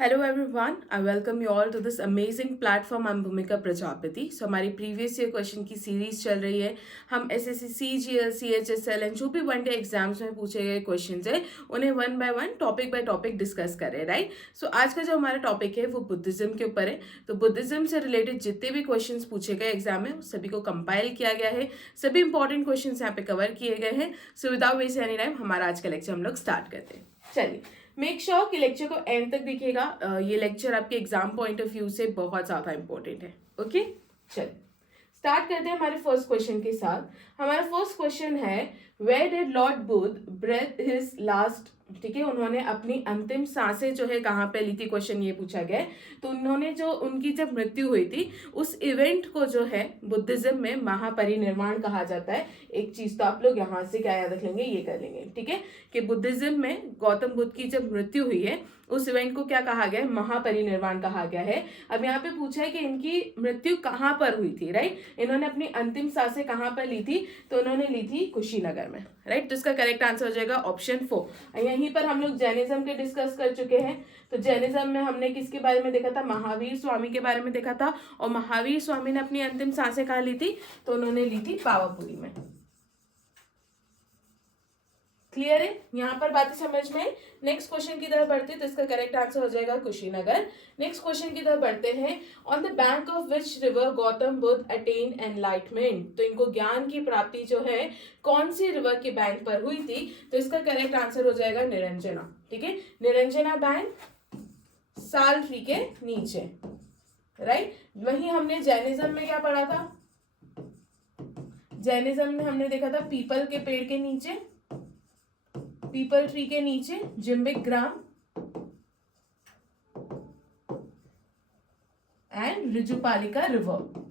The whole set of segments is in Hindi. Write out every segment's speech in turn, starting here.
Hello everyone, I welcome you all to this amazing platform. I'm Bhumika Prajapati. So हमारी प्रीवियस ईयर क्वेश्चन की सीरीज चल रही है. हम एसएससी सीजीएल सीएचएसएल एंड जो भी वनडे एग्जाम्स में पूछे गए क्वेश्चंस है उन्हें one by one topic by topic discuss करें, राइट. सो आज का जो हमारा टॉपिक है वो बुद्धिज्म के ऊपर है. तो बुद्धिज्म से रिलेटेड जितने भी क्वेश्चंस पूछे गए एग्जाम में सभी को कंपाइल किया गया है. सभी इंपॉर्टेंट क्वेश्चन यहाँ पे कवर किए गए हैं. So without waste any time हमारा आज का लेक्चर हम लोग स्टार्ट करते हैं. चलिए, मेक श्योर कि लेक्चर को एंड तक देखिएगा. ये लेक्चर आपके एग्जाम पॉइंट ऑफ व्यू से बहुत ज़्यादा इंपॉर्टेंट है. ओके, चलिए स्टार्ट करते हैं हमारे फर्स्ट क्वेश्चन के साथ. हमारा फर्स्ट क्वेश्चन है, where did lord Buddha breathe his last. ठीक है, उन्होंने अपनी अंतिम सांसें जो है कहाँ पे ली थी, क्वेश्चन ये पूछा गया है. तो उन्होंने जो उनकी जब मृत्यु हुई थी उस इवेंट को जो है बुद्धिज्म में महापरिनिर्वाण कहा जाता है. एक चीज तो आप लोग यहाँ से क्या याद रख लेंगे, ये कर लेंगे. ठीक है, कि बुद्धिज्म में गौतम बुद्ध की जब मृत्यु हुई है उस इवेंट को क्या कहा गया है, महापरिनिर्वाण कहा गया है. अब यहाँ पे पूछा है कि इनकी मृत्यु कहाँ पर हुई थी, राइट. इन्होंने अपनी अंतिम सांसें कहाँ पर ली थी, तो उन्होंने ली थी कुशीनगर में, राइट. तो इसका करेक्ट आंसर हो जाएगा ऑप्शन 4. यहीं पर हम लोग जैनिज्म के डिस्कस कर चुके हैं. तो जैनिज्म में हमने किसके बारे में देखा था, महावीर स्वामी के बारे में देखा था. और महावीर स्वामी ने अपनी अंतिम सांसें कहाँ ली थी, तो उन्होंने ली थी पावापुरी में. क्लियर है, यहाँ पर बातें समझ में. नेक्स्ट क्वेश्चन की तरफ बढ़ते हैं. तो इसका करेक्ट आंसर हो जाएगा कुशीनगर. नेक्स्ट क्वेश्चन की तरफ बढ़ते हैं. On the bank of which river Gautam Buddha attain enlightenment. तो इनको ज्ञान की प्राप्ति जो है कौन सी रिवर के बैंक पर हुई थी, तो इसका करेक्ट आंसर हो जाएगा निरंजना. ठीक है, निरंजना बैंक साल ट्री के नीचे, राइट. वहीं हमने जैनिज्म में क्या पढ़ा था, जैनिज्म में हमने देखा था पीपल के पेड़ के नीचे, पीपल ट्री के नीचे जिम्बिक ग्राम एंड रिजुपालिका रिवर.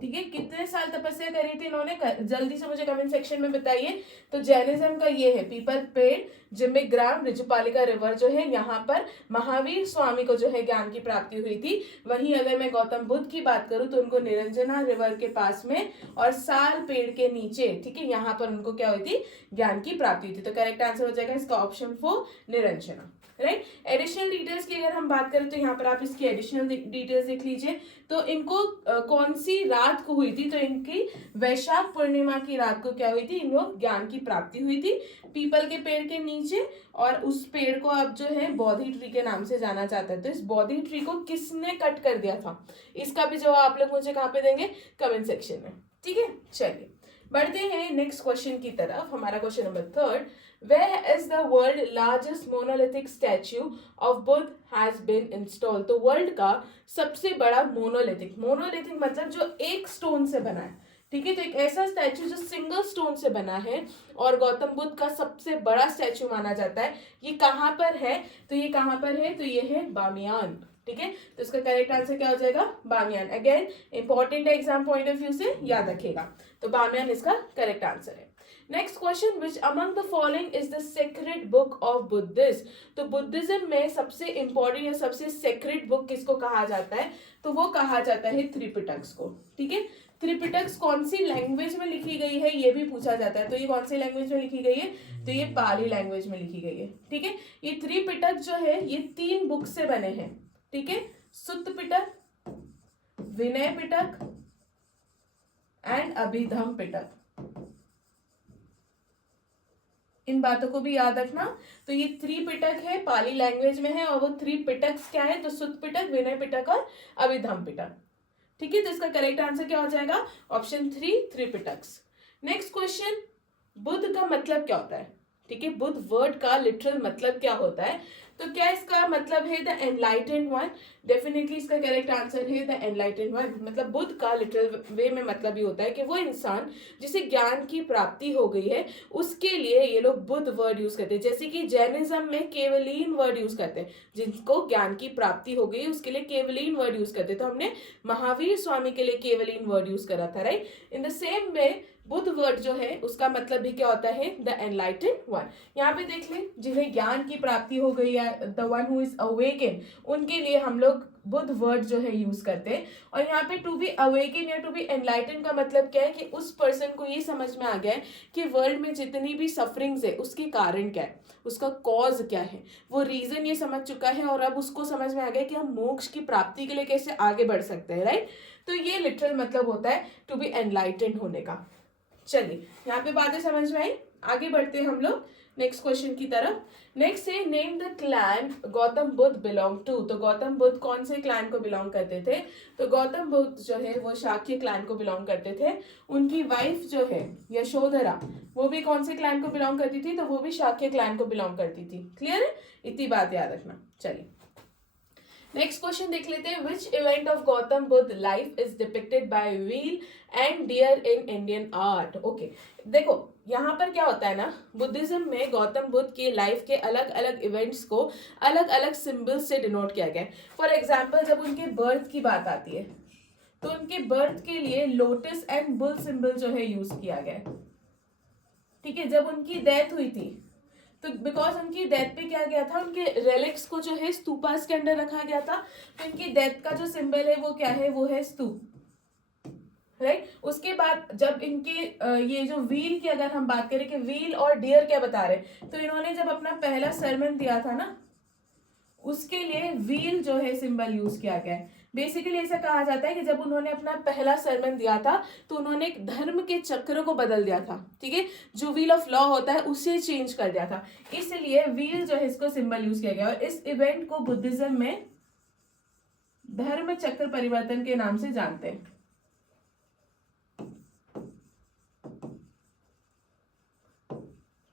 ठीक है, कितने साल तपस्या करी थी इन्होंने, जल्दी से मुझे कमेंट सेक्शन में बताइए. तो जैनिज्म का ये है पीपल पेड़, जिम्बिक ग्राम, रिजुपालिका रिवर जो है यहाँ पर महावीर स्वामी को जो है ज्ञान की प्राप्ति हुई थी. वहीं अगर मैं गौतम बुद्ध की बात करूं तो उनको निरंजना रिवर के पास में और साल पेड़ के नीचे, ठीक है, यहाँ पर उनको क्या हुई थी, ज्ञान की प्राप्ति हुई थी. तो करेक्ट आंसर हो जाएगा इसका option 4 Niranjana, right. Additional details की अगर हम बात करें तो यहाँ पर आप इसकी एडिशनल डिटेल्स देख लीजिए. तो इनको कौन सी रात को हुई थी, तो इनकी वैशाख पूर्णिमा की रात को क्या हुई थी, इनको ज्ञान की प्राप्ति हुई थी पीपल के पेड़ के नीचे. और उस पेड़ को अब जो है बोधि ट्री के नाम से जाना जाता है. तो इस बोधि ट्री को किसने कट कर दिया था, इसका भी जवाब आप लोग मुझे कहाँ पे देंगे, कमेंट सेक्शन में. ठीक है, चलिए बढ़ते हैं नेक्स्ट क्वेश्चन की तरफ. हमारा question number 3, Where is the world largest monolithic statue of Buddha has been installed. तो वर्ल्ड का सबसे बड़ा मोनोलिथिक, मोनोलिथिक मतलब जो एक स्टोन से बना है. ठीक है, तो एक ऐसा स्टैचू जो सिंगल स्टोन से बना है और गौतम बुद्ध का सबसे बड़ा स्टैचू माना जाता है. ये कहाँ पर है, तो ये कहाँ पर है, तो ये है बामियान. ठीक है, तो इसका करेक्ट आंसर क्या हो जाएगा, बामियान. अगेन इंपॉर्टेंट है एग्जाम पॉइंट ऑफ व्यू से, याद रखेगा. तो बामियान इसका करेक्ट आंसर है. Next question, which among the following is the sacred book of Buddhism. तो बुद्धिज्म में सबसे इंपॉर्टेंट या सबसे सेक्रेड बुक किसको कहा जाता है, तो वो कहा जाता है त्रिपिटक को. ठीक है, त्रिपिटक कौन सी लैंग्वेज में लिखी गई है ये भी पूछा जाता है. तो ये कौन सी लैंग्वेज में लिखी गई है, तो ये पाली लैंग्वेज में लिखी गई है. ठीक है, ये त्रिपिटक जो है ये 3 बुक से बने हैं. ठीक है, सुत्त पिटक, विनय पिटक एंड अभिधम पिटक. इन बातों को भी याद रखना. तो ये त्रिपिटक है, पाली लैंग्वेज में है, और वो 3 पिटक्स क्या है, तो सुत्त पिटक, विनय पिटक और अभिधम पिटक. ठीक है, तो इसका करेक्ट आंसर क्या हो जाएगा, ऑप्शन 3 त्रिपिटक्स. नेक्स्ट क्वेश्चन, बुद्ध का मतलब क्या होता है. ठीक है, बुद्ध वर्ड का लिटरल मतलब क्या होता है, तो क्या इसका मतलब है द एनलाइटेंड वन. डेफिनेटली इसका करेक्ट आंसर है द एनलाइटेंड वन. मतलब बुद्ध का लिटरल वे में मतलब ये होता है कि वो इंसान जिसे ज्ञान की प्राप्ति हो गई है उसके लिए ये लोग बुद्ध वर्ड यूज करते हैं. जैसे कि जैनिज्म में केवलीन वर्ड यूज करते हैं, जिनको ज्ञान की प्राप्ति हो गई उसके लिए केवलीन वर्ड यूज करते हैं. तो हमने महावीर स्वामी के लिए केवलीन वर्ड यूज करा था, right. In the same way Buddha word जो है उसका मतलब भी क्या होता है, द एनलाइटेंड वन। यहाँ पे देख लें, जिन्हें ज्ञान की प्राप्ति हो गई है, the one who is awaken, उनके लिए हम लोग बुद्ध वर्ड जो है यूज करते हैं। और यहाँ पे टू बी अवेकन या टू बी एनलाइटन का मतलब क्या है कि उस पर्सन को ये समझ में आ गया है कि वर्ल्ड में जितनी भी सफरिंग्स है उसके कारण क्या है, उसका कॉज क्या है, वो रीजन ये समझ चुका है और अब उसको समझ में आ गया कि हम मोक्ष की प्राप्ति के लिए कैसे आगे बढ़ सकते हैं, राइट। तो ये लिटरल मतलब होता है टू बी एनलाइटेंड होने का। चलिए यहाँ पे बातें समझ में आई, आगे बढ़ते हैं हम लोग नेक्स्ट क्वेश्चन की तरफ। नेक्स्ट है name the clan Gautam Buddha belong to. तो गौतम बुद्ध कौन से क्लैन को बिलोंग करते थे, तो गौतम बुद्ध जो है वो शाक्य क्लैन को बिलोंग करते थे। उनकी वाइफ जो है यशोधरा, वो भी कौन से क्लैन को बिलोंग करती थी, तो वो भी शाक्य क्लैन को बिलोंग करती थी। क्लियर है, इतनी बात याद रखना। चलिए नेक्स्ट क्वेश्चन देख लेते हैं। Which event of Gautam Buddha life is depicted by wheel and deer in Indian art. Okay, देखो यहाँ पर क्या होता है ना, बुद्धिज्म में गौतम बुद्ध की लाइफ के अलग अलग इवेंट्स को अलग अलग सिंबल्स से डिनोट किया गया है। फॉर एग्जाम्पल जब उनके बर्थ की बात आती है तो उनके बर्थ के लिए लोटस एंड बुल सिंबल जो है यूज किया गया है। ठीक है, जब उनकी डेथ हुई थी तो बिकॉज उनकी डेथ पे क्या गया था, उनके रेलिक्स को जो है स्तूपास के अंदर रखा गया था। तो इनकी डेथ का जो सिंबल है वो क्या है, वो है स्तूप, राइट। उसके बाद जब इनके ये जो व्हील की अगर हम बात करें कि व्हील और डियर क्या बता रहे, तो इन्होंने जब अपना पहला सरमन दिया था ना, उसके लिए व्हील जो है सिंबल यूज किया गया है। बेसिकली ऐसा कहा जाता है कि जब उन्होंने अपना पहला सरमन दिया था तो उन्होंने एक धर्म के चक्र को बदल दिया था। ठीक है, जो व्हील ऑफ लॉ होता है उसे चेंज कर दिया था, इसलिए व्हील जो है इसको सिंबल यूज किया गया। और इस इवेंट को बुद्धिज्म में धर्म चक्र परिवर्तन के नाम से जानते हैं।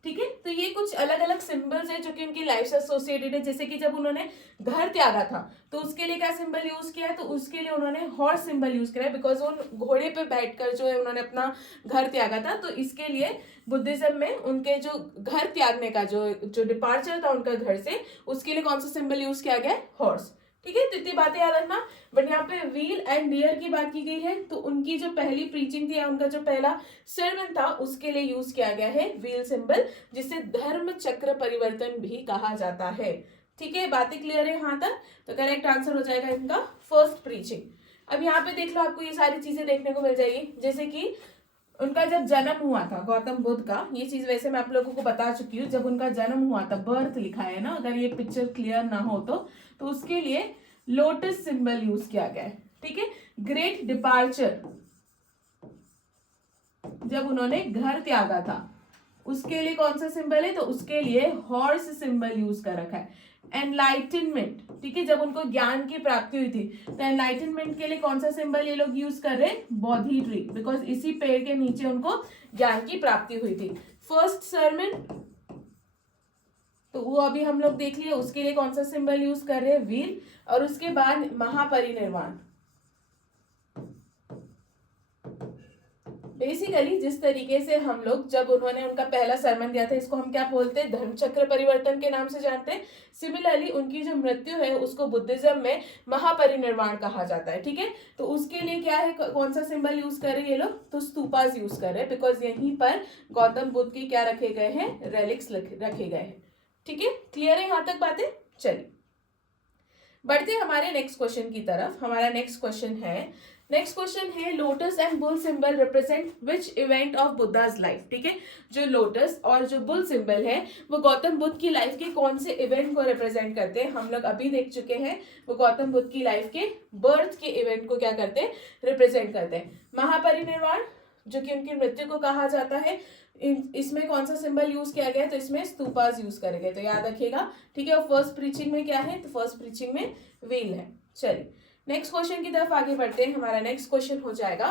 ठीक है, तो ये कुछ अलग अलग सिंबल्स है जो कि उनकी लाइफ से एसोसिएटेड है। जैसे कि जब उन्होंने घर त्यागा था तो उसके लिए क्या सिंबल यूज किया है, तो उसके लिए उन्होंने हॉर्स सिंबल यूज किया है, बिकॉज उन घोड़े पे बैठकर जो है उन्होंने अपना घर त्यागा था। तो इसके लिए बुद्धिज्म में उनके जो घर त्यागने का जो डिपार्चर था उनका घर से, उसके लिए कौन सा सिंबल यूज किया गया है, हॉर्स। ठीक है, तो इतनी बातें याद रखना। बट यहाँ पे व्हील एंड डियर की बात की गई है, तो उनकी जो पहली प्रीचिंग थी, उनका जो पहला सरमन था, उसके लिए यूज किया गया है व्हील सिंबल, जिसे धर्म चक्र परिवर्तन भी कहा जाता है। ठीक है, बातें क्लियर है यहाँ तक, तो करेक्ट आंसर हो जाएगा इनका फर्स्ट प्रीचिंग। अब यहाँ पे देख लो, आपको ये सारी चीजें देखने को मिल जाएगी। जैसे कि उनका जब जन्म हुआ था गौतम बुद्ध का, ये चीज वैसे मैं आप लोगों को बता चुकी हूँ, जब उनका जन्म हुआ था, बर्थ लिखा है ना, अगर ये पिक्चर क्लियर ना हो तो उसके लिए लोटस सिंबल यूज किया गया है। ठीक है, ग्रेट डिपार्चर जब उन्होंने घर त्यागा था उसके लिए कौन सा सिंबल है, तो उसके लिए हॉर्स सिंबल यूज कर रखा है। एनलाइटनमेंट, ठीक है, जब उनको ज्ञान की प्राप्ति हुई थी तो एनलाइटनमेंट के लिए कौन सा सिंबल ये लोग यूज कर रहे हैं, बोधि ट्री, बिकॉज इसी पेड़ के नीचे उनको ज्ञान की प्राप्ति हुई थी। फर्स्ट सरमन तो वो अभी हम लोग देख लिए, उसके लिए कौन सा सिंबल यूज कर रहे हैं, व्हील। और उसके बाद महापरिनिर्वाण, बेसिकली जिस तरीके से हम लोग जब उन्होंने उनका पहला सरमन दिया था, इसको हम क्या बोलते हैं, धर्मचक्र परिवर्तन के नाम से जानते हैं। सिमिलरली उनकी जो मृत्यु है उसको बुद्धिज्म में महापरिनिर्वाण कहा जाता है। ठीक है, तो उसके लिए क्या है, कौन सा सिंबल यूज कर रहे हैं ये लोग, तो स्तूपास यूज कर रहे हैं, बिकॉज यहीं पर गौतम बुद्ध के क्या रखे गए हैं, रेलिक्स रखे गए हैं। ठीक है, क्लियर है यहाँ तक बातें। चलिए बढ़ते हमारे नेक्स्ट क्वेश्चन की तरफ। हमारा नेक्स्ट क्वेश्चन है lotus and bull symbol represent which event of Buddha's life. ठीक है, जो लोटस और जो बुल सिंबल है वो गौतम बुद्ध की लाइफ के कौन से इवेंट को रिप्रेजेंट करते हैं, हम लोग अभी देख चुके हैं। वो गौतम बुद्ध की लाइफ के बर्थ के इवेंट को क्या करते हैं, रिप्रेजेंट करते हैं। महापरिनिर्वाण जो कि उनकी मृत्यु को कहा जाता है, इसमें कौन सा सिंबल यूज किया गया है, तो इसमें स्तूपास यूज करेंगे, तो याद रखिएगा। ठीक है, और फर्स्ट प्रीचिंग में क्या है, तो फर्स्ट प्रीचिंग में व्हील है। चलिए नेक्स्ट क्वेश्चन की तरफ आगे बढ़ते हैं। हमारा नेक्स्ट क्वेश्चन हो जाएगा,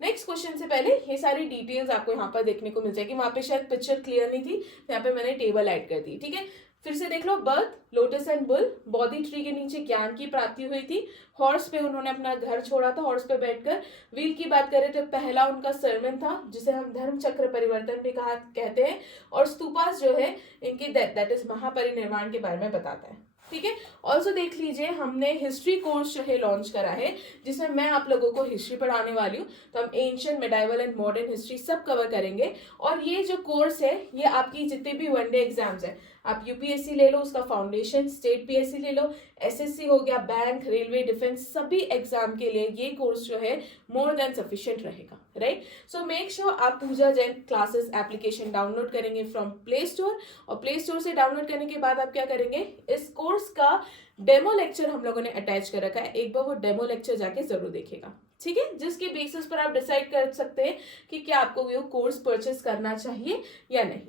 नेक्स्ट क्वेश्चन से पहले ये सारी डिटेल्स आपको यहाँ पर देखने को मिल जाएगी। वहां पे शायद पिक्चर क्लियर नहीं थी, यहाँ पे मैंने टेबल ऐड कर दी। ठीक है, फिर से देख लो, birth, lotus and bull, Bodhi tree के नीचे ज्ञान की प्राप्ति हुई थी, हॉर्स पे उन्होंने अपना घर छोड़ा था, हॉर्स पे बैठकर। व्हील की बात करें तो पहला उनका सरमन था, जिसे हम धर्म चक्र परिवर्तन भी कहते हैं। और स्तूपास जो है इनकी दैट इज महापरिनिर्वाण के बारे में बताता है। ठीक है। ऑल्सो देख लीजिए हमने हिस्ट्री कोर्स जो है लॉन्च करा है, जिसमें मैं आप लोगों को हिस्ट्री पढ़ाने वाली हूँ। तो हम ancient, medieval and modern history सब कवर करेंगे। और ये जो कोर्स है ये आपकी जितने भी वनडे एग्जाम्स है, आप यूपीएससी ले लो उसका फाउंडेशन, स्टेट पीएससी ले लो, एसएससी हो गया, बैंक, रेलवे, डिफेंस, सभी एग्जाम के लिए ये कोर्स जो है मोर देन सफिशिएंट रहेगा, राइट। सो मेक श्योर आप पूजा जैन क्लासेस एप्लीकेशन डाउनलोड करेंगे फ्रॉम प्ले स्टोर, और प्ले स्टोर से डाउनलोड करने के बाद आप क्या करेंगे, इस कोर्स का डेमो लेक्चर हम लोगों ने अटैच कर रखा है, एक बार वो डेमो लेक्चर जाके जरूर देखिएगा, ठीक है, जिसके बेसिस पर आप डिसाइड कर सकते हैं कि क्या आपको वो कोर्स परचेस करना चाहिए या नहीं।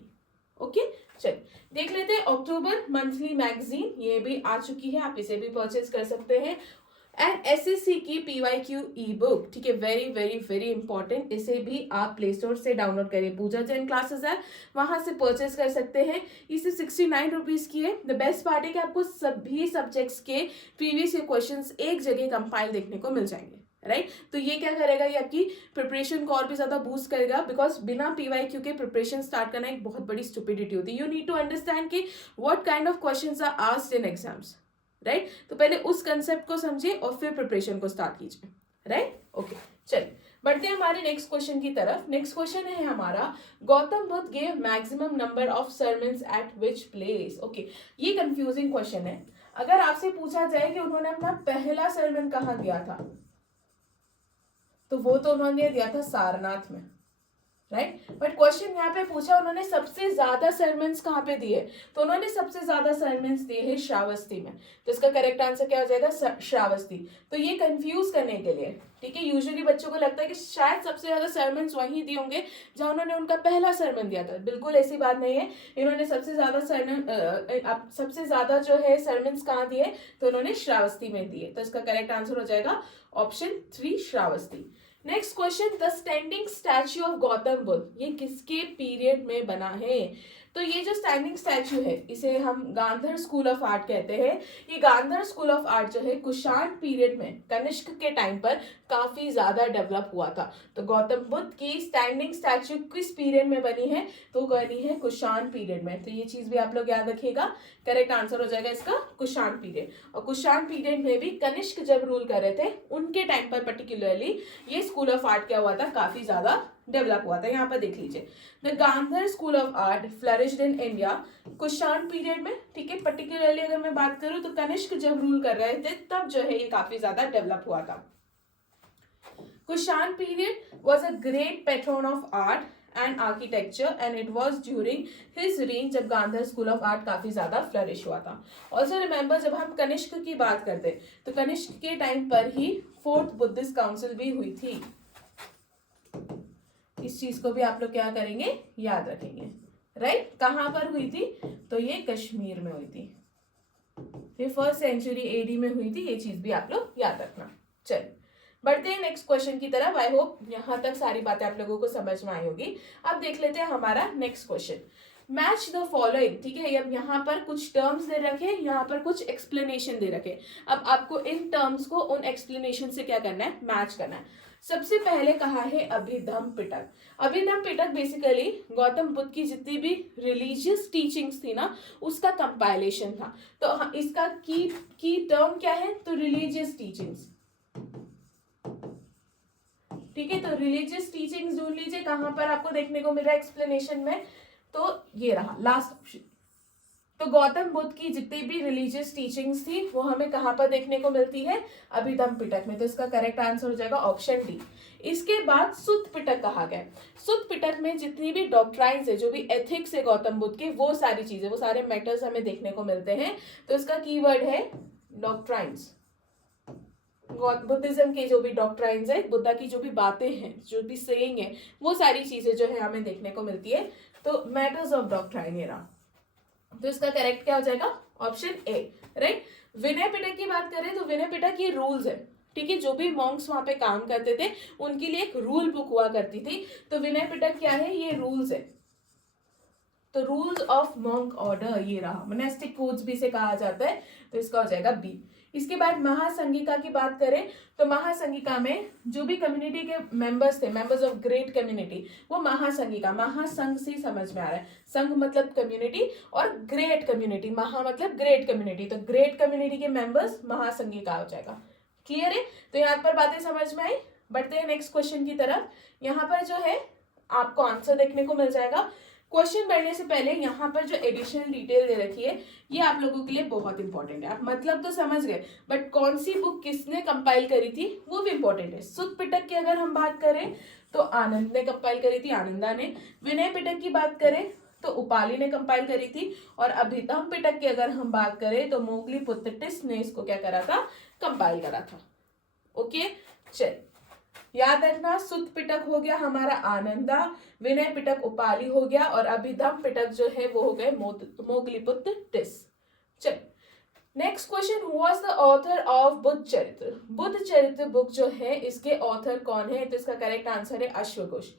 ओके, चलिए देख लेते हैं अक्टूबर मंथली मैगजीन, ये भी आ चुकी है, आप इसे भी परचेस कर सकते हैं। एंड एसएससी की पीवाईक्यू ई बुक, ठीक है, वेरी वेरी वेरी इंपॉर्टेंट, इसे भी आप प्ले स्टोर से डाउनलोड करें, पूजा जैन क्लासेस है वहां से परचेस कर सकते हैं। इसे 69 रुपीज की है। द बेस्ट पार्ट है कि आपको सभी सब्जेक्ट्स के प्रीवियस ईयर क्वेश्चंस एक जगह कंपाइल देखने को मिल जाएंगे, राइट। तो ये क्या करेगा, ये आपकी प्रिपरेशन को और भी ज्यादा बूस्ट करेगा, बिकॉज बिना पीवाईक्यू के प्रिपरेशन स्टार्ट करना एक बहुत बड़ी स्टुपिडिटी होती है। यू नीड टू अंडरस्टैंड कि what kind of questions are asked in exams, right. तो पहले उस कंसेप्ट को समझिए और फिर प्रिपरेशन को स्टार्ट कीजिए, राइट। ओके, चलिए बढ़ते हैं हमारे नेक्स्ट क्वेश्चन की तरफ। नेक्स्ट क्वेश्चन है हमारा, Gautam Buddha gave maximum number of sermons eight which place. Okay, ये कंफ्यूजिंग क्वेश्चन है। अगर आपसे पूछा जाए कि उन्होंने अपना पहला सर्मन कहाँ दिया था, तो वो तो उन्होंने दिया था सारनाथ में, राइट। बट क्वेश्चन यहाँ पे पूछा उन्होंने सबसे ज्यादा सरमन्स कहाँ पे दिए, तो उन्होंने सबसे ज्यादा सरमन्स दिए हैं श्रावस्ती में। तो इसका करेक्ट आंसर क्या हो जाएगा, श्रावस्ती। तो ये कंफ्यूज करने के लिए, ठीक है, यूजुअली बच्चों को लगता है कि शायद सबसे ज्यादा सरमन्स वहीं दिए होंगे जहां उन्होंने उनका पहला सरमन दिया था। बिल्कुल ऐसी बात नहीं है। इन्होंने सबसे ज्यादा जो है सरमन्स कहाँ दिए, तो उन्होंने श्रावस्ती में दिए। तो इसका करेक्ट आंसर हो जाएगा option 3 Shravasti. Next question, the standing statue of Gautam Buddha, ये किसके पीरियड में बना है। तो ये जो स्टैंडिंग स्टैच्यू है इसे हम गांधर स्कूल ऑफ आर्ट कहते हैं। ये गांधर स्कूल ऑफ आर्ट जो है कुषाण पीरियड में, कनिष्क के टाइम पर काफी ज्यादा डेवलप हुआ था। तो गौतम बुद्ध की स्टैंडिंग स्टैच्यू किस पीरियड में बनी है, तो बनी है कुषाण पीरियड में। तो ये चीज भी आप लोग याद रखिएगा, करेक्ट आंसर हो जाएगा इसका कुषाण पीरियड। और कुषाण पीरियड में भी कनिष्क जब रूल कर रहे थे उनके टाइम पर पर्टिकुलरली ये स्कूल ऑफ आर्ट क्या हुआ था, काफी ज्यादा डेवलप हुआ था। यहाँ पर देख लीजिए, the Gandhara school of art flourished in India Kushan period में, ठीक है। पर्टिकुलरली अगर मैं बात करूं तो कनिष्क जब रूल कर रहे थे तब जो है ये काफी ज्यादा डेवलप हुआ था। Kushan period was a great pattern of art and architecture and it was during his rain जब गांधर स्कूल ऑफ आर्ट काफी ज्यादा फ्लरिश हुआ था। ऑल्सो रिमेंबर, जब हम कनिष्क की बात करते तो कनिष्क के टाइम पर ही 4th बुद्धिस्ट काउंसिल भी हुई थी। इस चीज को भी आप लोग क्या करेंगे, याद रखेंगे, राइट। कहां पर हुई थी, तो ये कश्मीर में हुई थी, ये 1st सेंचुरी एडी में हुई थी। ये चीज भी आप लोग याद रखना। चलिए बढ़ते हैं नेक्स्ट क्वेश्चन की तरफ। आई होप यहां तक सारी बातें आप लोगों को समझ में आई होगी। अब देख लेते हैं हमारा next question, match the following, ठीक है। अब यहाँ पर कुछ टर्म्स दे रखे, यहाँ पर कुछ एक्सप्लेनेशन दे रखे। अब आपको इन टर्म्स को उन एक्सप्लेनेशन से क्या करना है, मैच करना है। सबसे पहले कहा है अभिधम पिटक। अभिधम पिटक बेसिकली गौतम बुद्ध की जितनी भी रिलीजियस टीचिंग्स थी ना उसका कंपाइलेशन था। तो इसका की टर्म क्या है, तो रिलीजियस टीचिंग्स, ठीक है। तो रिलीजियस टीचिंग्स ढूंढ लीजिए कहां पर आपको देखने को मिल रहा है एक्सप्लेनेशन में, तो ये रहा लास्ट ऑप्शन। तो गौतम बुद्ध की जितनी भी रिलीजियस टीचिंग्स थी वो हमें कहां पर देखने को मिलती है, अभिधम पिटक में। तो इसका करेक्ट आंसर हो जाएगा ऑप्शन डी। इसके बाद सुत्त पिटक कहा गया। सुत्त पिटक में जितनी भी डॉक्ट्राइन्स है, जो भी एथिक्स है गौतम बुद्ध के, वो सारी चीजें, वो सारे मैटर्स हमें देखने को मिलते हैं। तो इसका कीवर्ड है डॉक्ट्राइन्स। बुद्धिज्म के जो भी डॉक्ट्राइन्स है, बुद्धा की जो भी बातें हैं, जो भी सेइंग है, वो सारी चीजें जो है हमें देखने को मिलती है। तो मैटर्स ऑफ डॉक्ट्राइन ये रहा। तो इसका करेक्ट क्या हो जाएगा, option A, right. Vinaya Pitaka की बात करें तो विनय पिटक ये रूल्स है, ठीक है। जो भी मॉन्क्स वहां पे काम करते थे उनके लिए एक रूल बुक हुआ करती थी। तो विनय पिटक क्या है, ये रूल्स है, तो रूल्स ऑफ मॉन्क ऑर्डर ये रहा, मोनेस्टिक कोड्स भी इसे कहा जाता है, तो इसका हो जाएगा बी। इसके बाद महासंघिका की बात करें तो महासंघिका में जो भी कम्युनिटी के मेंबर्स थे, मेंबर्स ऑफ ग्रेट कम्युनिटी, वो महासंघिका, महासंघ से समझ में आ रहा है, संघ मतलब कम्युनिटी और ग्रेट कम्युनिटी, महा मतलब ग्रेट कम्युनिटी, तो ग्रेट कम्युनिटी के मेंबर्स महासंघिका हो जाएगा। क्लियर है? तो यहाँ पर बातें समझ में आई। बढ़ते हैं नेक्स्ट क्वेश्चन की तरफ। यहाँ पर जो है आपको आंसर देखने को मिल जाएगा। क्वेश्चन बढ़ने से पहले यहाँ पर जो एडिशनल डिटेल दे रखी है ये आप लोगों के लिए बहुत इंपॉर्टेंट है। आप मतलब तो समझ गए, बट कौन सी बुक किसने कंपाइल करी थी वो भी इंपॉर्टेंट है। सुत पिटक की अगर हम बात करें तो आनंद ने कंपाइल करी थी, आनंदा ने। विनय पिटक की बात करें तो उपाली ने कंपाइल करी थी, और अभिधम पिटक की अगर हम बात करें तो मोगली पुत्र टिस ने इसको क्या करा था, कंपाइल करा था। ओके, चल याद रखना, सुत पिटक हो गया हमारा आनंदा, विनय पिटक उपाली हो गया, और अभिधम पिटक जो है वो हो गए मोगलीपुत्र टिस। चल next question, who was the author of Buddha चरित्र? बुद्ध चरित्र बुक जो है इसके ऑथर कौन है? तो इसका करेक्ट आंसर है अश्वघोष।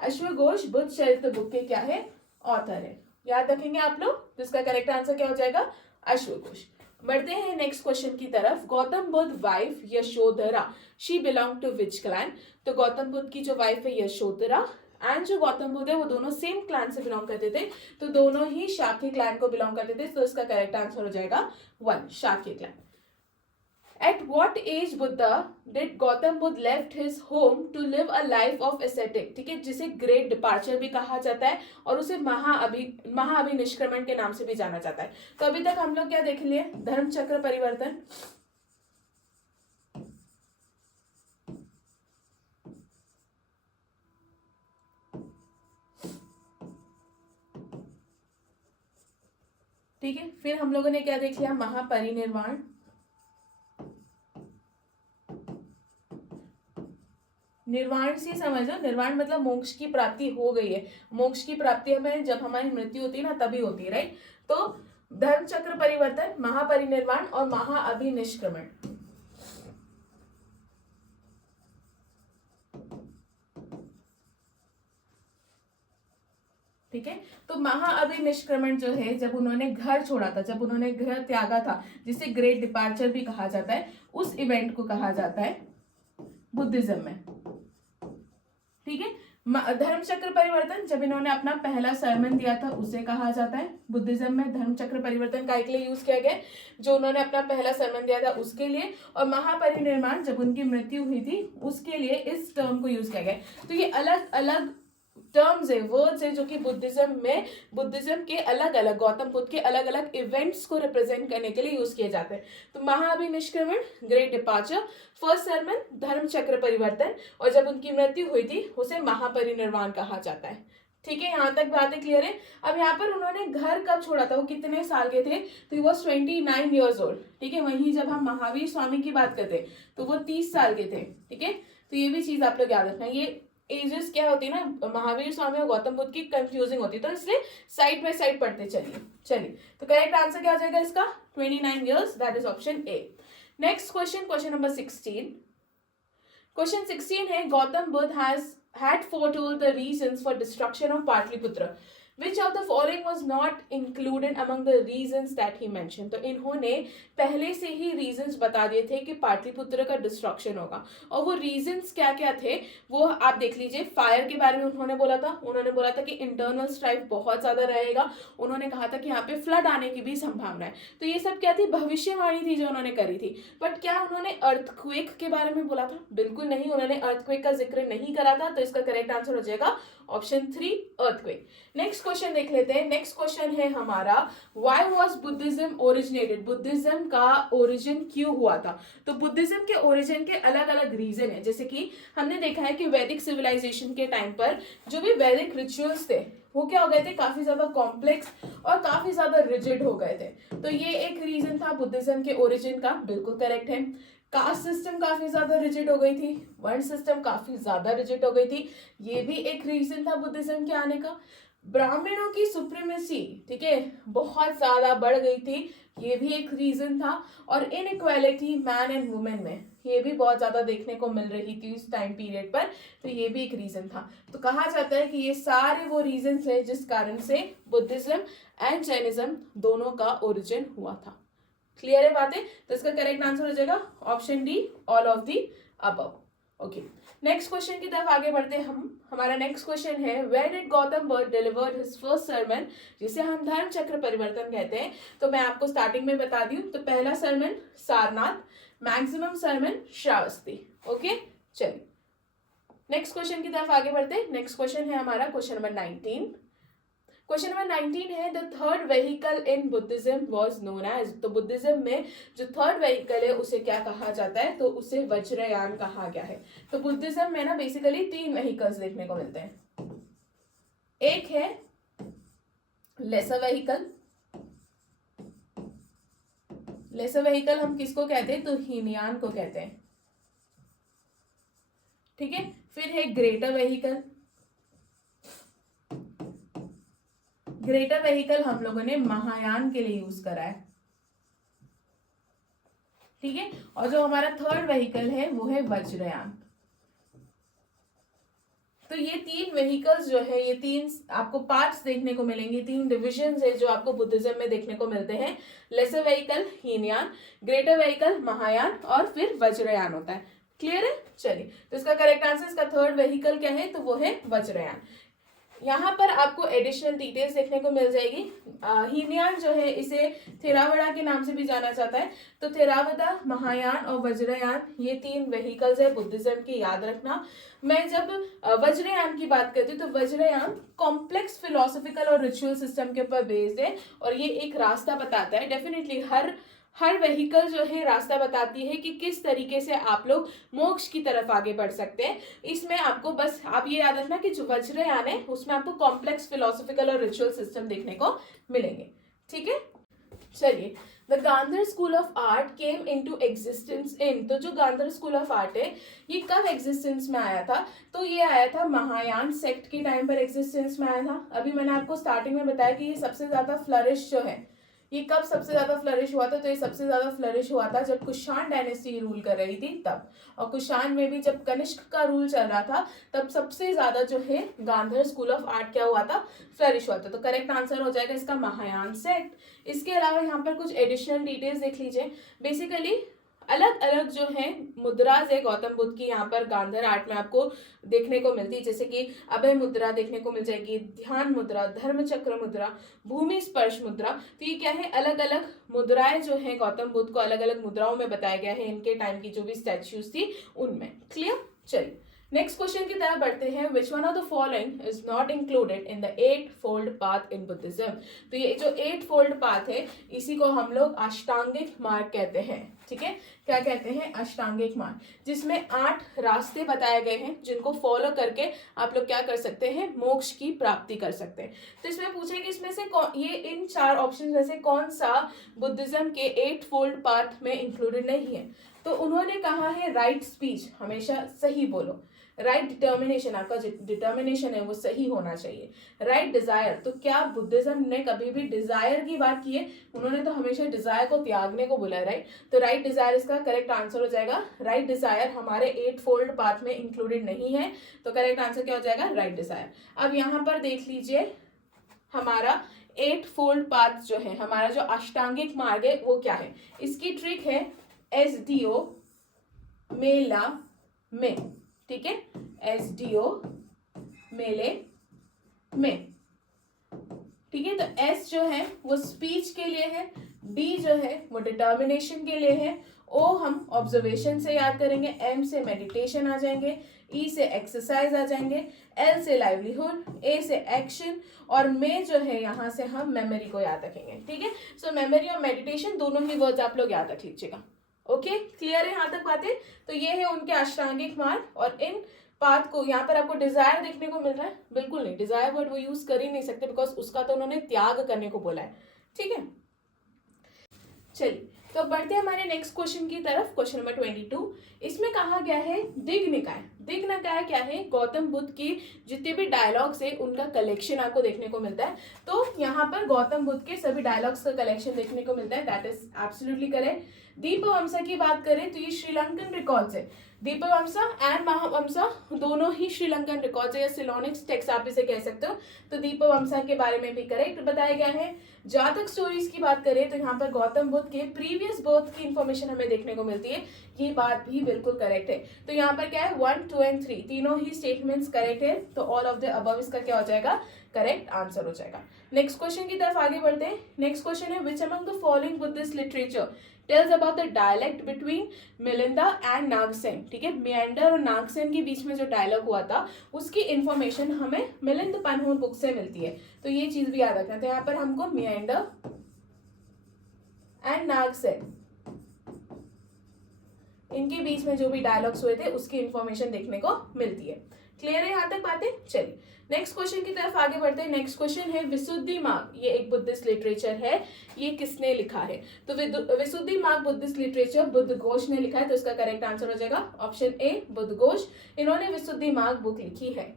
अश्वघोष बुद्ध चरित्र बुक के क्या है, ऑथर है। याद रखेंगे आप लोग, तो इसका करेक्ट आंसर क्या हो जाएगा, अश्वघोष। बढ़ते हैं नेक्स्ट क्वेश्चन की तरफ। Gautam Buddha wife Yashodhara, she belong to which clan? तो गौतम बुद्ध की जो वाइफ है यशोधरा एंड जो गौतम बुद्ध है वो दोनों सेम क्लैन से बिलोंग करते थे, तो दोनों ही शाक्य क्लैन को बिलोंग करते थे, तो इसका करेक्ट आंसर हो जाएगा 1, Shakya clan. At what age Buddha did Gautam Buddha left his home to live a life of ascetic? ठीक है, जिसे ग्रेट डिपार्चर भी कहा जाता है और उसे महाअभिनिष्क्रमण के नाम से भी जाना जाता है। तो अभी तक हम लोग क्या देख लिए, धर्म चक्र परिवर्तन, ठीक है, फिर हम लोगों ने क्या देख लिया, महापरिनिर्वाण, निर्वाण से समझो, निर्वाण मतलब मोक्ष की प्राप्ति हो गई है। मोक्ष की प्राप्ति हमें जब हमारी मृत्यु होती है ना तभी होती है, राइट? तो धर्म चक्र परिवर्तन, महापरिनिर्वाण और महाअभिनिष्क्रमण। ठीक है, तो महाअभिनिष्क्रमण जो है जब उन्होंने घर छोड़ा था, जब उन्होंने घर त्यागा था, जिसे ग्रेट डिपार्चर भी कहा जाता है, उस इवेंट को कहा जाता है बुद्धिज्म में। ठीक है, धर्म चक्र परिवर्तन जब इन्होंने अपना पहला सरमन दिया था उसे कहा जाता है बुद्धिज्म में। धर्म चक्र परिवर्तन का के लिए यूज किया गया, जो उन्होंने अपना पहला सरमन दिया था उसके लिए, और महापरिनिर्वाण जब उनकी मृत्यु हुई थी उसके लिए इस टर्म को यूज किया गया। तो ये अलग अलग टर्म्स है, वर्ड्स है, जो कि बुद्धिज्म में, बुद्धिज्म के अलग अलग, गौतम बुद्ध के अलग अलग इवेंट्स को रिप्रेजेंट करने के लिए यूज किए जाते हैं। तो महाअभिनिष्क्रमण, ग्रेट डिपार्चर, फर्स्ट सरमन, धर्म चक्र परिवर्तन, और जब उनकी मृत्यु हुई थी उसे महापरिनिर्वाण कहा जाता है। ठीक है, यहाँ तक बातें क्लियर है। अब यहाँ पर उन्होंने घर कब छोड़ा था, वो कितने साल के थे? तो ही वॉज 29 years old। ठीक है, वहीं जब हम महावीर स्वामी की बात करते हैं तो वो 30 साल के थे। ठीक है, तो ये भी चीज आप लोग याद रखना, ये एजेस क्या होती है ना महावीर स्वामी और गौतम बुद्ध की कंफ्यूजिंग होती है, तो इसलिए साइड बाय साइड पढ़ते चलिए। तो करेक्ट आंसर क्या हो जाएगा इसका, 29 years, that is option A. Next question, question number 16। Question 16 है, Gautam Buddha had foretold the reasons for destruction of Patliputra. Which of the following was not included among the reasons that he mentioned? तो इन्होंने पहले से ही reasons बता दिए थे कि पाटलिपुत्र का डिस्ट्रक्शन होगा, और वो reasons क्या क्या थे वो आप देख लीजिए। फायर के बारे में उन्होंने बोला था कि इंटरनल स्ट्राइफ बहुत ज्यादा रहेगा, उन्होंने कहा था कि यहाँ पे फ्लड आने की भी संभावना है। तो ये सब क्या थी, भविष्यवाणी थी जो उन्होंने करी थी। बट क्या उन्होंने अर्थक्वेक के बारे में बोला था? बिल्कुल नहीं, उन्होंने अर्थक्वेक का जिक्र नहीं करा था, तो इसका करेक्ट आंसर हो जाएगा ऑप्शन 3, अर्थक्वेक। नेक्स्ट क्वेश्चन देख लेते हैं। नेक्स्ट क्वेश्चन है हमारा, why was Buddhism originated? Buddhism का ओरिजिन क्यों हुआ था? तो बुद्धिज्म के ओरिजिन के अलग अलग रीजन है। जैसे कि हमने देखा है कि वैदिक सिविलाइजेशन के टाइम पर जो भी वैदिक रिचुअल्स थे वो क्या हो गए थे, काफी ज्यादा कॉम्प्लेक्स और काफी ज्यादा रिजिड हो गए थे। तो ये एक रीजन था बुद्धिज्म के ओरिजिन का, बिल्कुल करेक्ट है। कास्ट सिस्टम काफी ज्यादा रिजिड हो गई थी, वर्ण सिस्टम काफी ज्यादा रिजिड हो गई थी, ये भी एक रीजन था बुद्धिज्म के आने का। ब्राह्मणों की सुप्रीमेसी, ठीक है, बहुत ज्यादा बढ़ गई थी, ये भी एक रीजन था। और इनइक्वालिटी मैन एंड वुमेन में ये भी बहुत ज्यादा देखने को मिल रही थी उस टाइम पीरियड पर, तो ये भी एक रीजन था। तो कहा जाता है कि ये सारे वो रीजन है जिस कारण से बुद्धिज्म एंड जैनिज्म दोनों का ओरिजिन हुआ था। क्लियर है बातें? तो इसका करेक्ट आंसर हो जाएगा option D, all of the above. Okay, next question की तरफ आगे बढ़ते हैं हम। हमारा नेक्स्ट क्वेश्चन है, where did Gautam Buddha delivered his first sermon, जिसे हम धर्म चक्र परिवर्तन कहते हैं। तो मैं आपको स्टार्टिंग में बता दूं, तो पहला sermon Sarnath, maximum sermon Shravasti. Okay, चलिए नेक्स्ट क्वेश्चन की तरफ आगे बढ़ते हैं। नेक्स्ट क्वेश्चन है हमारा क्वेश्चन नंबर 19। क्वेश्चन नंबर 19 है, the third vehicle in Buddhism was known as. तो बुद्धिज्म में जो थर्ड व्हीकल है उसे क्या कहा जाता है, तो उसे वज्रयान कहा गया है। तो बुद्धिज्म में ना बेसिकली 3 व्हीकल्स देखने को मिलते हैं। एक है लेसर व्हीकल, लेसर व्हीकल हम किसको कहते हैं, तो हीनयान को कहते हैं, ठीक है। फिर है ग्रेटर व्हीकल, ग्रेटर व्हीकल हम लोगों ने महायान के लिए यूज करा है, ठीक है। और जो हमारा थर्ड व्हीकल है वो है वज्रयान। तो ये 3 व्हीकल्स जो है, ये 3 आपको पार्ट्स देखने को मिलेंगे, 3 डिविजन्स है जो आपको बुद्धिज्म में देखने को मिलते हैं। Laser vehicle Hinayana, greater vehicle Mahayana और फिर वज्रयान होता है। क्लियर है? चलिए, तो इसका करेक्ट आंसर, इसका थर्ड व्हीकल क्या है, तो वो है वज्रयान। यहाँ पर आपको एडिशनल डिटेल्स देखने को मिल जाएगी। हीनयान जो है इसे थेरावड़ा के नाम से भी जाना जाता है। तो थेरावदा, महायान और वज्रयान ये 3 व्हीकल्स है बुद्धिज्म की, याद रखना। मैं जब वज्रयान की बात करती हूँ तो वज्रयान कॉम्प्लेक्स फिलोसॉफिकल और रिचुअल सिस्टम के ऊपर बेस्ड है, और ये एक रास्ता बताता है। डेफिनेटली हर व्हीकल जो है रास्ता बताती है कि किस तरीके से आप लोग मोक्ष की तरफ आगे बढ़ सकते हैं। इसमें आपको बस आप ये याद रखना कि जो वज्रयान है उसमें आपको कॉम्प्लेक्स फिलोसॉफिकल और रिचुअल सिस्टम देखने को मिलेंगे, ठीक है। चलिए, the Gandhara school of art came into existence in. तो जो गांधर स्कूल ऑफ आर्ट है ये कब एग्जिस्टेंस में आया था, तो ये आया था महायान सेक्ट के टाइम पर एग्जिस्टेंस में आया था। अभी मैंने आपको स्टार्टिंग में बताया कि ये सबसे ज्यादा फ्लरिश जो है, ये कब सबसे ज्यादा फ्लरिश हुआ था, तो ये सबसे ज्यादा फ्लरिश हुआ था जब कुषाण डायनेस्टी रूल कर रही थी तब। और कुषाण में भी जब कनिष्क का रूल चल रहा था तब सबसे ज्यादा जो है गांधर स्कूल ऑफ आर्ट क्या हुआ था, फ्लरिश हुआ था। तो करेक्ट आंसर हो जाएगा इसका महायान सेक्ट। इसके अलावा यहाँ पर कुछ एडिशनल डिटेल्स देख लीजिए। बेसिकली अलग अलग जो है मुद्राज है गौतम बुद्ध की यहाँ पर गांधर आर्ट में आपको देखने को मिलती है, जैसे कि अभय मुद्रा देखने को मिल जाएगी, ध्यान मुद्रा, धर्म चक्र मुद्रा, भूमि स्पर्श मुद्रा। तो ये क्या है, अलग अलग मुद्राएं जो है गौतम बुद्ध को अलग अलग मुद्राओं में बताया गया है, इनके टाइम की जो भी स्टैच्यूज थी उनमें। क्लियर? चलिए नेक्स्ट क्वेश्चन की तरफ बढ़ते हैं। Which one of the following is not included in the 8 fold path in Buddhism. तो ये जो 8 फोल्ड पाथ है इसी को हम लोग अष्टांगिक मार्ग कहते हैं, ठीक है। क्या कहते हैं? अष्टांगिक मार्ग, जिसमें 8 रास्ते बताए गए हैं जिनको फॉलो करके आप लोग क्या कर सकते हैं, मोक्ष की प्राप्ति कर सकते हैं। तो इसमें पूछे कि इसमें से ये इन 4 ऑप्शन में से कौन सा बुद्धिज्म के 8 फोल्ड पाथ में इंक्लूडेड नहीं है। तो उन्होंने कहा है राइट स्पीच, हमेशा सही बोलो। राइट डिटर्मिनेशन, आपका डिटर्मिनेशन है वो सही होना चाहिए। राइट डिजायर, तो क्या बुद्धिज्म ने कभी भी डिजायर की बात की है? उन्होंने तो हमेशा डिजायर को त्यागने को बोला है, राइट। तो राइट डिजायर इसका करेक्ट आंसर हो जाएगा। राइट डिजायर हमारे 8 फोल्ड पाथ में इंक्लूडेड नहीं है, तो करेक्ट आंसर क्या हो जाएगा? Right Dzire. अब यहाँ पर देख लीजिए हमारा 8 फोल्ड पाथ जो है, हमारा जो अष्टांगिक मार्ग है वो क्या है। इसकी ट्रिक है SDO मेला में, ठीक है, SDO मेले में, ठीक है। तो S जो है वो स्पीच के लिए है, D जो है वो डिटर्मिनेशन के लिए है, O हम ऑब्जर्वेशन से याद करेंगे, M से मेडिटेशन आ जाएंगे, E से एक्सरसाइज आ जाएंगे, L से लाइवलीहुड, A से एक्शन, और में जो है यहाँ से हम मेमोरी को याद रखेंगे, ठीक है। सो मेमोरी और मेडिटेशन दोनों ही वर्ड्स आप लोग याद रख लीजिएगा। ओके, क्लियर है यहाँ तक बातें? तो ये है उनके अष्टांगिक मार्ग। और इन पाथ को यहाँ पर आपको डिजायर देखने को मिल रहा है, बिल्कुल नहीं, डिजायर वर्ड वो यूज कर ही नहीं सकते बिकॉज उसका तो उन्होंने त्याग करने को बोला है, ठीक है। चलिए तो अब बढ़ते हैं हमारे नेक्स्ट क्वेश्चन की तरफ, क्वेश्चन नंबर 22। इसमें कहा गया है दिग् निकाय। दिग् निकाय क्या है? गौतम बुद्ध की जितने भी डायलॉग्स है उनका कलेक्शन आपको देखने को मिलता है। तो यहाँ पर गौतम बुद्ध के सभी डायलॉग्स का कलेक्शन देखने को मिलता है, that is absolutely correct. Dipavamsa की बात करें तो ये श्रीलंकन रिकॉर्ड्स है। दीपवमसा एंड महावंसा दोनों ही श्रीलंकन रिकॉर्ड्स है या सिलोनिक्स टेक्स्ट आप इसे कह सकते हो। तो दीपवमसा के बारे में भी करेक्ट बताया गया है। जातक स्टोरीज की बात करें तो यहाँ पर गौतम बुद्ध के प्रीवियस बर्थ की इंफॉर्मेशन हमें देखने को मिलती है, ये बात भी बिल्कुल करेक्ट है। तो यहाँ पर क्या है 1, 2 एंड 3 तीनों ही स्टेटमेंट्स करेक्ट है, तो ऑल ऑफ द अबव इसका क्या हो जाएगा? करेक्ट आंसर हो जाएगा। नेक्स्ट क्वेश्चन की तरफ आगे बढ़ते हैं। नेक्स्ट क्वेश्चन है which among the following Buddhist literature tells about the dialect between Milinda and Nagasena. ठीक है, मियांडर और नागसेन के बीच में जो डायलॉग हुआ था उसकी इंफॉर्मेशन हमें मिलिंद पनहूर बुक से मिलती है, तो ये चीज भी याद रखना। तो यहाँ पर हमको मियांडर एंड नागसेन इनके बीच में जो भी डायलॉग्स हुए थे उसकी इंफॉर्मेशन देखने को मिलती है। क्लियर है यहाँ तक बातें? चलिए नेक्स्ट क्वेश्चन की तरफ आगे बढ़ते हैं। नेक्स्ट क्वेश्चन है विशुद्धि मार्ग, ये एक बुद्धिस्ट लिटरेचर है, ये किसने लिखा है? तो विशुद्धि मार्ग बुद्धिस्ट लिटरेचर बुद्ध घोष ने लिखा है, तो इसका करेक्ट आंसर हो जाएगा ऑप्शन ए बुद्ध घोष, इन्होंने विशुद्धि मार्ग बुक लिखी है।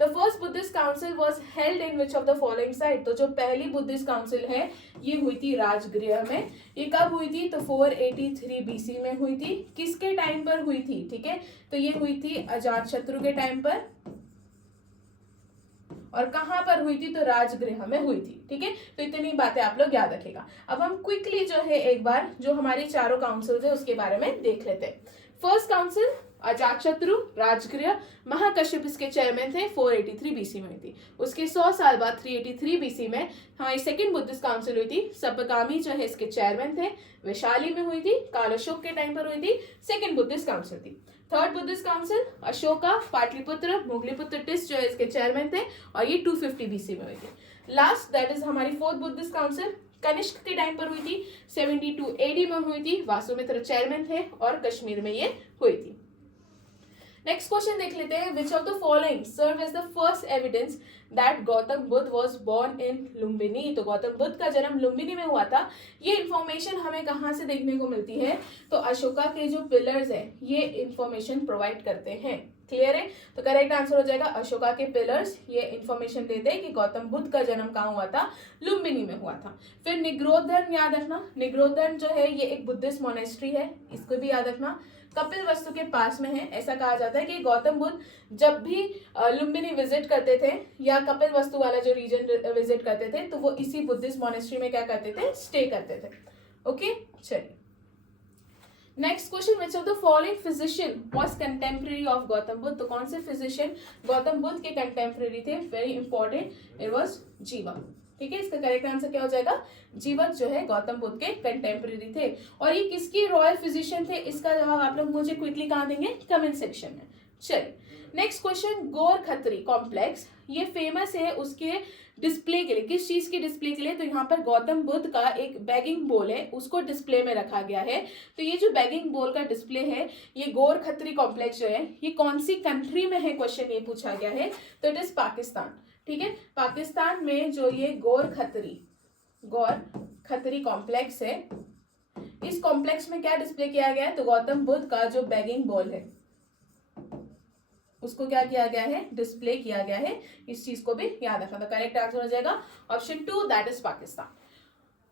The first Buddhist council was held in which of the following site, तो जो पहली बुद्धिस्ट काउंसिल है ये हुई थी राजगृह में। ये कब हुई थी? तो 483 BC में हुई थी। किसके टाइम पर हुई थी? ठीक है, तो ये हुई थी अजातशत्रु के टाइम पर, और कहां पर हुई थी? तो राजगृह में हुई थी। ठीक है, तो इतनी बातें आप लोग याद रखेगा। अब हम क्विकली जो है एक बार जो हमारी चारों काउंसिल है उसके बारे में देख लेते हैं। फर्स्ट काउंसिल अजातशत्रु राजगृह, महाकश्यप इसके चेयरमैन थे, 483 BC में हुई थी। उसके 100 साल बाद 383 BC में हमारी सेकंड बुद्धिस्ट काउंसिल हुई थी, सप्तगामी जो है इसके चेयरमैन थे, वैशाली में हुई थी, काल अशोक के टाइम पर हुई थी, सेकंड बुद्धिस्ट काउंसिल थी। Third Buddhist council Ashoka Pataliputra Moggaliputta Tissa जो है इसके चेयरमैन थे, और ये 250 BC में हुई थी। लास्ट दैट इज हमारी फोर्थ बुद्धिस्ट काउंसिल कनिष्क के टाइम पर हुई थी, 72 AD में हुई थी, वासुमित्र चेयरमैन थे और कश्मीर में ये हुई थी। नेक्स्ट क्वेश्चन देख लेते हैं। Which of the following serve as the first evidence that Gautam Buddha was born in Lumbini, तो गौतम बुद्ध का जन्म लुम्बिनी में हुआ था। ये इंफॉर्मेशन हमें कहाँ से देखने को मिलती है? तो अशोका के जो पिलर्स है ये इंफॉर्मेशन प्रोवाइड करते हैं। क्लियर है, तो करेक्ट आंसर हो जाएगा अशोका के पिलर्स ये इंफॉर्मेशन देते हैं कि गौतम बुद्ध का जन्म कहाँ हुआ था? लुम्बिनी में हुआ था। फिर निग्रोधर्म याद रखना, निग्रोधर्म जो है ये एक बुद्धिस्ट मोनेस्ट्री है, इसको भी याद रखना, कपिल वस्तु के पास में है। ऐसा कहा जाता है कि गौतम बुद्ध जब भी लुम्बिनी विजिट करते थे या कपिल वस्तु वाला जो रीजन विजिट करते थे तो वो इसी बुद्धिस्ट मोनेस्ट्री में क्या करते थे? स्टे करते थे। ओके, चलिए next question, which of the following physician was contemporary of Gautam Buddha, तो कौन से फिजिशियन गौतम बुद्ध के कंटेम्प्रेरी थे? वेरी इंपॉर्टेंट, इट वाज जीवक। ठीक है, इसका करेक्ट आंसर क्या हो जाएगा? जीवक जो है गौतम बुद्ध के कंटेम्प्रेरी थे। और ये किसकी रॉयल फिजिशियन थे? इसका जवाब आप लोग मुझे क्विकली कहाँ देंगे? कमेंट सेक्शन में। चलिए नेक्स्ट क्वेश्चन, गौर खत्री कॉम्प्लेक्स ये फेमस है उसके डिस्प्ले के लिए। किस चीज के डिस्प्ले के लिए? तो यहाँ पर गौतम बुद्ध का एक बैगिंग बोल है उसको डिस्प्ले में रखा गया है। तो ये जो बैगिंग बोल का डिस्प्ले है ये गौर खत्री कॉम्प्लेक्स जो है ये कौन सी कंट्री में है? क्वेश्चन ये पूछा गया है, तो इट इज पाकिस्तान। ठीक है, पाकिस्तान में जो ये गौर खत्री कॉम्प्लेक्स है, इस कॉम्प्लेक्स में क्या डिस्प्ले किया गया है? तो गौतम बुद्ध का जो बैगिंग बॉल है उसको क्या किया गया है? डिस्प्ले किया गया है। इस चीज को भी याद रखना। तो करेक्ट आंसर हो जाएगा option 2 that is Pakistan.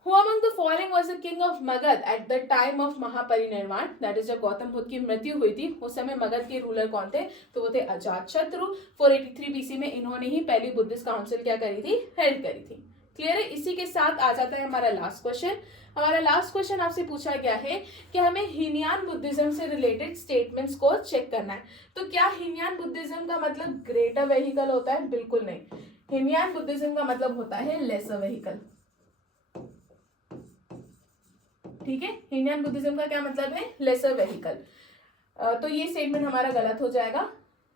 Who among the following was the king of Magad at the time of Mahaparinirvan? That is जब गौतम बुद्ध की मृत्यु हुई थी उस समय मगध के रूलर कौन थे? तो वो थे अजातशत्रु। 483 BC में इन्होंने ही पहली बुद्धिस्ट काउंसिल क्या करी थी? हेल्ड करी थी। क्लियर है, इसी के साथ आ जाता है हमारा लास्ट क्वेश्चन। हमारा लास्ट क्वेश्चन आपसे पूछा गया है कि हमें हीनयान बुद्धिज्म से रिलेटेड स्टेटमेंट्स को चेक करना है। तो क्या हीनयान बुद्धिज्म का मतलब ग्रेटर वेहिकल होता है? बिल्कुल नहीं, हीनयान बुद्धिज्म का मतलब होता है लेसर वेहिकल। ठीक है, हीनयान बुद्धिज्म का क्या मतलब है? Lesser vehicle. तो ये स्टेटमेंट हमारा गलत हो जाएगा।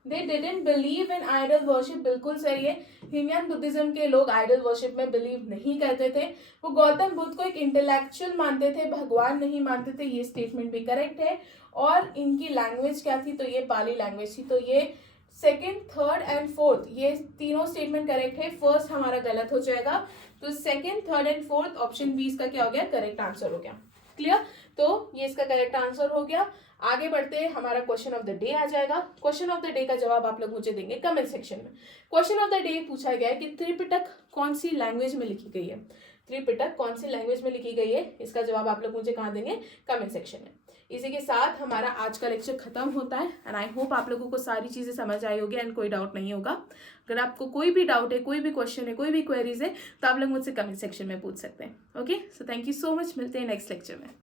They didn't believe in idol worship, बिल्कुल सही है। हीनयान बुद्धिज्म के लोग आइडल वर्शिप में बिलीव नहीं करते थे। वो गौतम बुद्ध को एक इंटेलेक्चुअल मानते थे, भगवान नहीं मानते थे। ये स्टेटमेंट भी करेक्ट है। और इनकी लैंग्वेज क्या थी? तो ये पाली लैंग्वेज थी। तो ये सेकंड, थर्ड एंड फोर्थ ये तीनों स्टेटमेंट करेक्ट है। फर्स्ट हमारा गलत हो जाएगा। तो second, third and fourth option B इसका क्या हो गया? करेक्ट आंसर हो गया। क्लियर? तो ये इसका करेक्ट आंसर हो गया। आगे बढ़ते हैं, हमारा क्वेश्चन ऑफ द डे आ जाएगा। क्वेश्चन ऑफ द डे का जवाब आप लोग मुझे देंगे कमेंट सेक्शन में। क्वेश्चन ऑफ द डे पूछा गया है कि त्रिपिटक कौन सी लैंग्वेज में लिखी गई है? त्रिपिटक कौन सी लैंग्वेज में लिखी गई है, इसका जवाब आप लोग मुझे कहाँ देंगे? कमेंट सेक्शन में। इसी के साथ हमारा आज का लेक्चर खत्म होता है एंड आई होप आप लोगों को सारी चीजें समझ आई होगी एंड कोई डाउट नहीं होगा। अगर आपको कोई भी डाउट है, कोई भी क्वेश्चन है, कोई भी क्वेरीज है, तो आप लोग मुझसे कमेंट सेक्शन में पूछ सकते हैं। Okay, so thank you so much, मिलते हैं नेक्स्ट लेक्चर में।